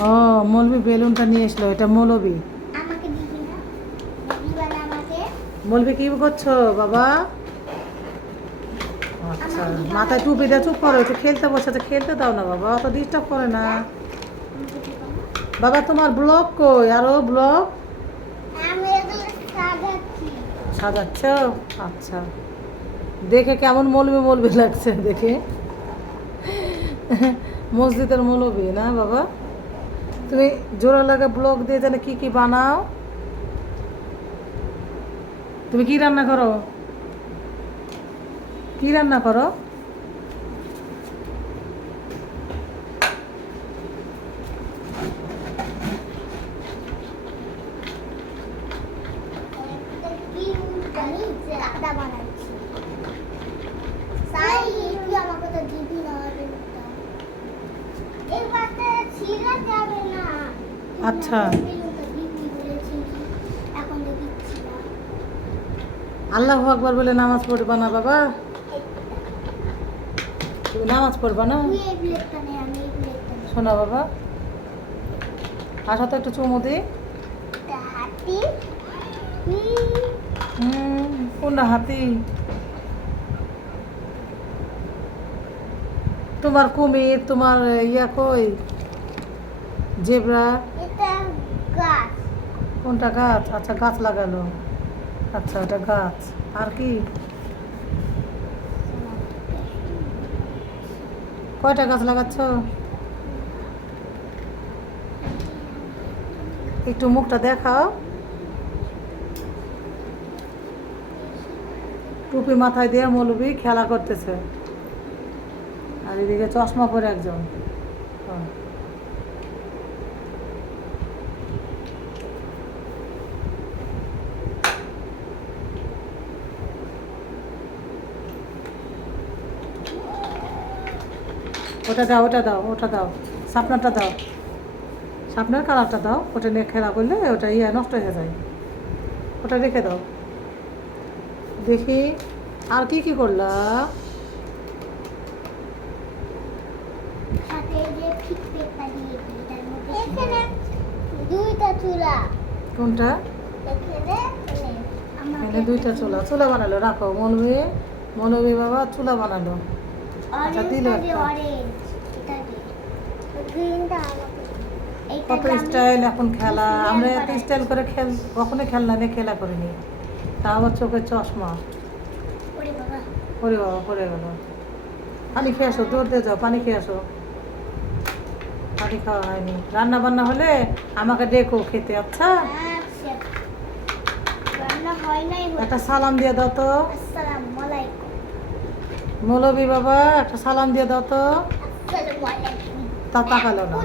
ও মৌলবি বেলুনটা নিয়ে এসলো, এটা মৌলবি। আমাকে দিবি না? দিবা না আমাকে? মৌলবি কি করছো বাবা? আচ্ছা, আমাকে দিবা মাথায় না? টুপি দিয়ে চুপ করো, একটু খেলতে বসেছে, খেলতে দাও না বাবা, অত ডিস্টার্ব করে না। আমাকে দিবা না? বাবা তোমার ব্লগ কই, আরো ব্লগ আমি এগুলো সাজাচ্ছি। সাজাচ্ছ? আচ্ছা, দেখে কেমন মৌলবি মৌলবি লাগছে দেখে। মসজিদের মৌলবি না বাবা? তুমি জোড়া লাগা ব্লগ দিয়ে জানে কি কি বানাও? তুমি কি রান্না করো? কি রান্না করো? আমি চাঁদা বানাচ্ছি। সাই তুই আমাকে তো দিবি না বেলুনটা। এই বাতে ছিঁড়া যাবে না। তুই আচ্ছা। আমাকে বেলুনটা দিবি বলেছিলি, এখন তো দিচ্ছি না। আল্লাহু আকবার বলে নামাজ পড়বা না বাবা? তুমি নামাজ পড়বা না? তুই এই প্লেটটা নে, আমি এই প্লেটটা নেব। শোনা বাবা, আসো তো একটু চুমু দিই। একটা হাতি। কোনটা হাতি? তোমার কুমির, তোমার ইয়া কই, জেব্রা? এটা গাছ। কোনটা গাছ? আচ্ছা, গাছ লাগালো। আচ্ছা, ওটা গাছ। আর কি? কয়টা গাছ লাগাচ্ছ? একটু মুখটা দেখাও। টুপি মাথায় দিয়ে মৌলবি খেলা করতেছে, আর এদিকে চশমা পরে একজন। হ্যাঁ। ওটা দাও, ওটা দাও, ওটা দাও, শার্পনারটা দাও, শার্পনার কালারটা দাও। ওটা নিয়ে খেলা করলে ওটা ইয়ে নষ্ট হয়ে যায়, ওটা রেখে দাও। দেখি আর কি কি করলা? সাথে এই যে ফিটপেটটা দিয়ে দিই এটার মধ্যে। এখানে দুইটা চুলা। কোনটা? এখানে এখানে দুইটা চুলা, চুলা বানালো, রাখো। মৌলবি, মৌলবি বাবা চুলা বানালো। আচ্ছা, দিল একটা। অরেঞ্জ এটা দিয়ে গ্রিনটা আমাকে এইটা কত স্টাইল এখন খেলা, আমরা এত স্টাইল করে কখনো খেলনা নিয়ে খেলা করিনি। তা আবার চোখের চশমা। ওরে বাবা। ওরে বাবা, পড়ে গেল। পানি খেয়ে আসো, দৌড় দিয়ে যাও, পানি খেয়ে আসো। পানি খাওয়া হয়নি, রান্না বান্না হলে আমাকে ডেকো খেতে। আচ্ছা, আচ্ছা, রান্না হয় নাই। একটা সালাম দিয়ে দাও তো। আসসালামু আলাইকুম। মৌলবি বাবা একটা সালাম দিয়ে দাও তো। আসসালামু আলাইকুম। তা তাকালো না।